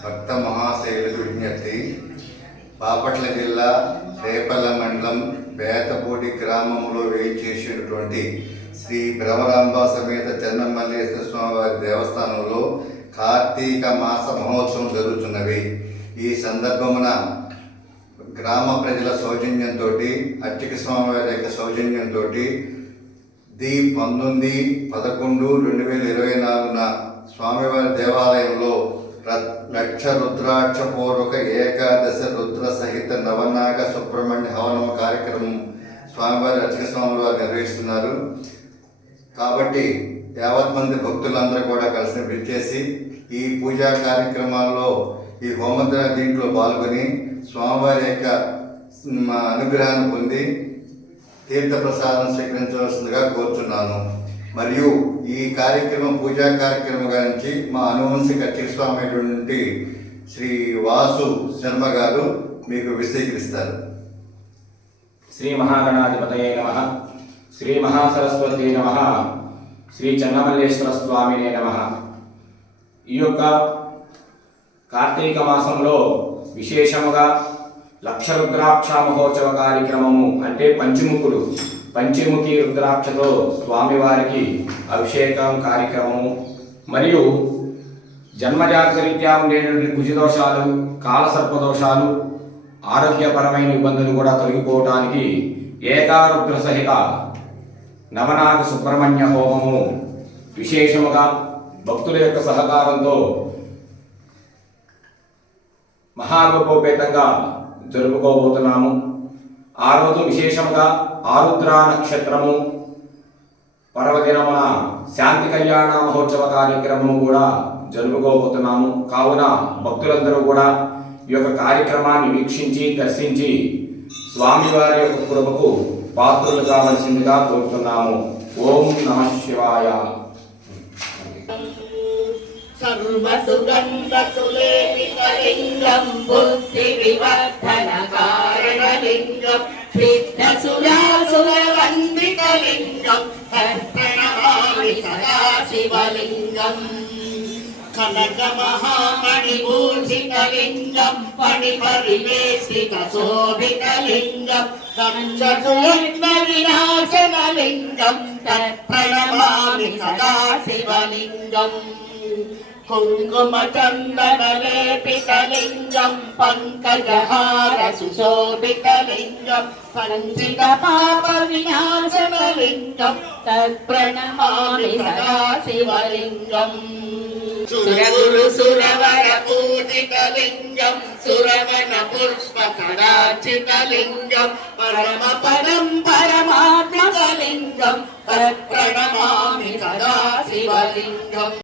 భక్త మహాశైలకు విజ్ఞప్తి బాపట్ల జిల్లా రేపల్ల మండలం బేతపూడి గ్రామంలో వేయించేసినటువంటి శ్రీ భ్రమరాంబ సమేత చెన్నమల్లేశ్వర స్వామివారి దేవస్థానంలో కార్తీక మాస మహోత్సవం జరుగుతున్నవి ఈ సందర్భమున గ్రామ ప్రజల సౌజన్యంతో అర్చక స్వామివారి యొక్క సౌజన్యంతో ది పంతొమ్మిది పదకొండు రెండు వేల ఇరవై నాలుగున స్వామివారి దేవాలయంలో లక్ష రుద్రాక్ష పూర్వక ఏకాదశ రుద్ర సహిత నవనాగ సుబ్రహ్మణ్య హవనం కార్యక్రమం స్వామివారి అర్చక స్వామి వారు నిర్వహిస్తున్నారు. కాబట్టి యావత్ మంది భక్తులందరూ కూడా కలిసి విచ్చేసి ఈ పూజా కార్యక్రమాల్లో ఈ హోమద్ర దీంట్లో పాల్గొని స్వామివారి యొక్క అనుగ్రహాన్ని పొంది తీర్థ ప్రసాదం స్వీకరించవలసిందిగా కోరుచున్నాను. మరియు ఈ కార్యక్రమం పూజా కార్యక్రమం గురించి మా అనువంశిక అర్చక అయినటువంటి శ్రీ వాసు శర్మ గారు మీకు విశదీకరిస్తారు. శ్రీ మహాగణాధిపతయే నమ. శ్రీ మహాసరస్వతి నమ. శ్రీ చెన్నమల్లేశ్వర స్వామినే నమ. ఈ యొక్క కార్తీక మాసంలో విశేషముగా లక్ష రుద్రాక్ష మహోత్సవ కార్యక్రమము అంటే పంచముఖుడు. పంచముఖి రుద్రాక్షతో స్వామివారికి అభిషేకం కార్యక్రమము మరియు జన్మజాతరీత్యా ఉండేటువంటి కుజదోషాలు కాలసర్పదోషాలు ఆరోగ్యపరమైన ఇబ్బందులు కూడా తొలగిపోవటానికి ఏకారుద్ర సహిత నవనాగ సుబ్రహ్మణ్య హోమము విశేషముగా భక్తుల యొక్క సహకారంతో మహాగోపేతంగా జరుపుకోబోతున్నాము. ఆ రోజు విశేషంగా ఆరుద్ర నక్షత్రము. పర్వదినమున శాంతి కళ్యాణ మహోత్సవ కార్యక్రమం కూడా జరుపుకోబోతున్నాము. కావున భక్తులందరూ కూడా ఈ యొక్క కార్యక్రమాన్ని వీక్షించి దర్శించి స్వామివారి యొక్క కృపకు పాత్రలు కావలసిందిగా కోరుతున్నాము. ఓం నమ శివాయ. లింగం సిద్ధ సురాసురవందిత లింగం ప్రణమామి సదా శివలింగం కనక మహామణిభూషిత లింగం పణి పరివేషిత శోభిత లింగం కంచూర్ణ వినాశన లింగం తత్ప్రణమామి సదా శివలింగం కుంకుమచందనలేపితలింగం పంకజహార సుశోభితలింగం పంచిత పాప వినాశనలింగం తత్ప్రణమామి సదాశివలింగం సురగురు సురవర పూజితలింగం సురవణ పుష్ప సదాచితలింగం పరమ పద